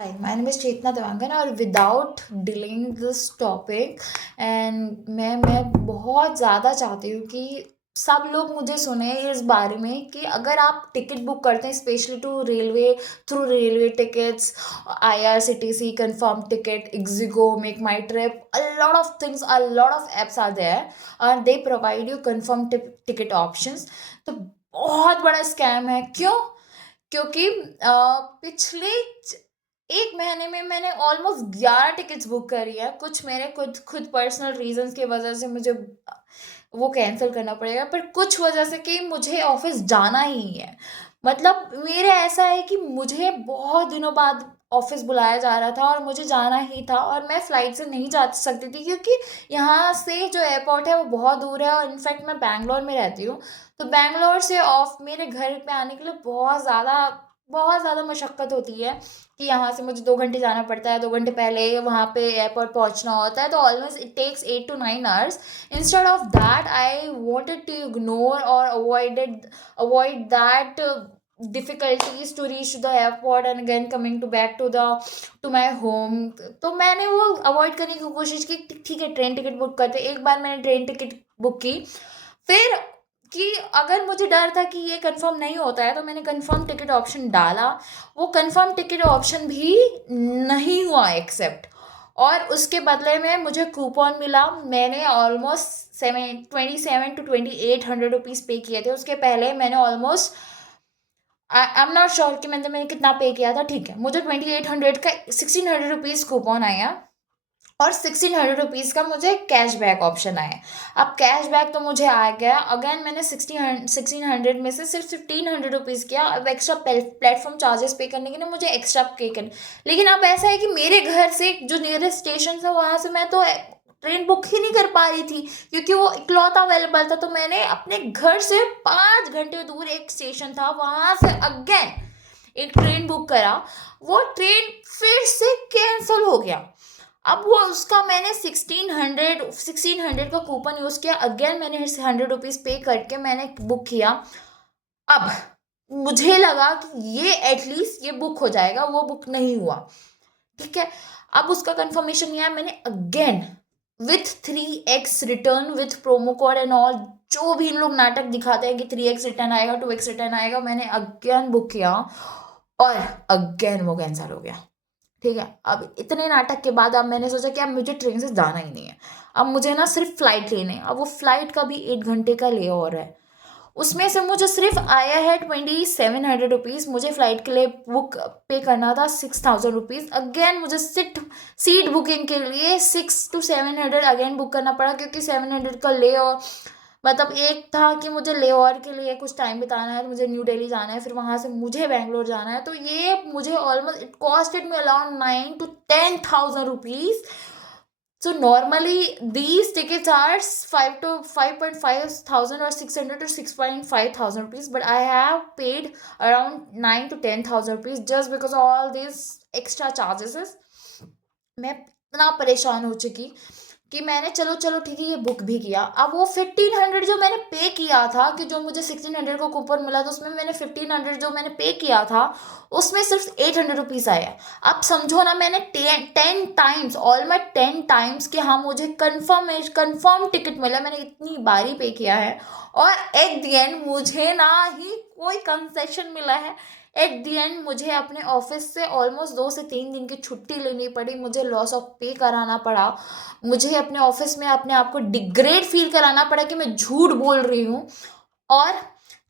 Hi, my name is Chetna Devangan और without delaying this topic and मैं बहुत ज़्यादा चाहती हूँ कि सब लोग मुझे सुने इस बारे में कि अगर आप टिकट बुक करते हैं specially to railway through railway tickets, IRCTC, confirm ticket, Ixigo, Make My Trip, a lot of things, a lot of apps are there and they provide you confirm ticket options. तो बहुत बड़ा scam है। क्यों? क्योंकि पिछले 1 महीने में मैंने ऑलमोस्ट 11 टिकट्स बुक करी है। कुछ मेरे खुद पर्सनल रीज़न्स की वज़ह से मुझे वो कैंसल करना पड़ेगा, पर कुछ वज़ह से कि मुझे ऑफ़िस जाना ही है। मतलब मेरा ऐसा है कि मुझे बहुत दिनों बाद ऑफ़िस बुलाया जा रहा था और मुझे जाना ही था और मैं फ्लाइट से नहीं जा सकती थी क्योंकि यहाँ से जो एयरपोर्ट है वो बहुत दूर है और इनफैक्ट मैं बैंगलोर में रहती हूँ। तो बैंगलोर से ऑफ मेरे घर पे आने के लिए बहुत ज़्यादा मशक्क़त होती है कि यहाँ से मुझे 2 घंटे जाना पड़ता है, 2 घंटे पहले वहाँ पे एयरपोर्ट पहुँचना होता है, तो almost it takes 8 to 9 hours. Instead of that, I wanted to ignore or avoid that difficulties to reach to the airport and again coming to back to my home। तो मैंने वो अवॉइड करने की कोशिश की, ठीक है ट्रेन टिकट बुक करते। एक बार मैंने ट्रेन टिकट बुक की, फिर कि अगर मुझे डर था कि ये कंफर्म नहीं होता है तो मैंने कंफर्म टिकट ऑप्शन डाला। वो कंफर्म टिकट ऑप्शन भी नहीं हुआ एक्सेप्ट और उसके बदले में मुझे कूपन मिला। मैंने ऑलमोस्ट 27 to 2800 रुपीज़ पे किए थे। उसके पहले मैंने almost I am not sure कि मैंने कितना पे किया था। ठीक है, मुझे 2800 का 1600 रुपीज़ कूपन आया और 1600 रुपीज़ का मुझे कैशबैक ऑप्शन आया। अब कैशबैक तो मुझे आ गया, अगेन मैंने 1600 में से सिर्फ 1500 रुपीज़ किया। अब एक्स्ट्रा प्लेटफॉर्म चार्जेस पे करने के लिए मुझे एक्स्ट्रा पे करने। लेकिन अब ऐसा है कि मेरे घर से जो नियरेस्ट स्टेशन था वहाँ से मैं तो ट्रेन बुक ही नहीं कर पा रही थी क्योंकि वो इकलौता अवेलेबल था। तो मैंने अपने घर से 5 घंटे दूर एक स्टेशन था, वहाँ से अगेन एक ट्रेन बुक करा। वो ट्रेन फिर से कैंसिल हो गया। अब वो उसका मैंने 1600 का कूपन यूज़ किया। अगेन मैंने 100 रुपीज़ पे करके मैंने बुक किया। अब मुझे लगा कि ये एटलीस्ट ये बुक हो जाएगा, वो बुक नहीं हुआ। ठीक है, अब उसका कंफर्मेशन नहीं आया। मैंने again with 3x return with promo code and all, जो भी इन लोग नाटक दिखाते हैं कि 3x रिटर्न आएगा, 2x रिटर्न आएगा, मैंने अगेन बुक किया और अगेन वो कैंसिल हो गया। ठीक है, अब इतने नाटक के बाद अब मैंने सोचा कि अब मुझे ट्रेन से जाना ही नहीं है। अब मुझे ना सिर्फ फ्लाइट लेने है। अब वो फ्लाइट का भी 8 घंटे का ले ओवर है। उसमें से मुझे सिर्फ आया है 2700 रुपीज़। मुझे फ्लाइट के लिए बुक पे करना था 6000 रुपीज़। अगेन मुझे सीट बुकिंग के लिए 6 to 700 अगेन बुक करना पड़ा क्योंकि 700 का ले और मतलब एक था कि मुझे लेओवर के लिए कुछ टाइम बिताना है, तो मुझे न्यू दिल्ली जाना है, फिर वहाँ से मुझे बैंगलोर जाना है। तो ये मुझे almost it costed me around 9 to 10,000 rupees. So normally these tickets are 5 to 5.5 thousand or 600 to 6.5 thousand rupees, but I have paid around 9 to 10,000 rupees just because of all these extra charges। मैं इतना परेशान हो चुकी कि मैंने चलो ठीक है ये बुक भी किया। अब वो 1500 जो मैंने पे किया था, कि जो मुझे 1600 का कूपन मिला था उसमें मैंने 1500 जो मैंने पे किया था उसमें सिर्फ 800 रुपीज़ आया। अब समझो ना, मैंने 10 टाइम्स ऑलमोस्ट 10 टाइम्स कि हाँ मुझे कंफर्म टिकट मिला, मैंने इतनी बारी पे किया है और एट द एंड मुझे ना ही कोई कंसेशन मिला है। एट द एंड मुझे अपने ऑफिस से ऑलमोस्ट 2 से 3 दिन की छुट्टी लेनी पड़ी, मुझे लॉस ऑफ पे कराना पड़ा, मुझे अपने ऑफिस में अपने आप को डिग्रेड फील कराना पड़ा कि मैं झूठ बोल रही हूँ। और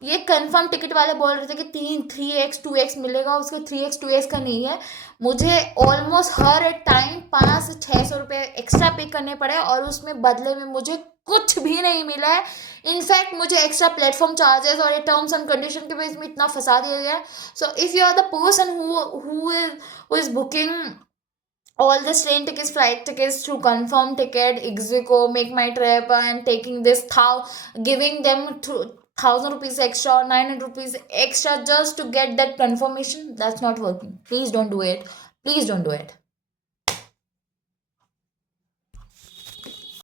ये कंफर्म टिकट वाले बोल रहे थे कि 3x 2x मिलेगा, उसके 3x 2x का नहीं है। मुझे ऑलमोस्ट हर टाइम 500 से 600 रुपये एक्स्ट्रा पे करने पड़े और उसमें बदले में मुझे कुछ भी नहीं मिला है। इनफैक्ट मुझे एक्स्ट्रा प्लेटफॉर्म चार्जेस और ये टर्म्स एंड कंडीशन के बेस में इतना फंसा दिया गया है। So if you are the person who is booking all the train tickets, flight tickets through confirm ticket, Ixigo, make my trip, and taking this giving them 1,000 rupees extra or 900 rupees extra just to get that confirmation, that's not working. Please don't do it. Please don't do it.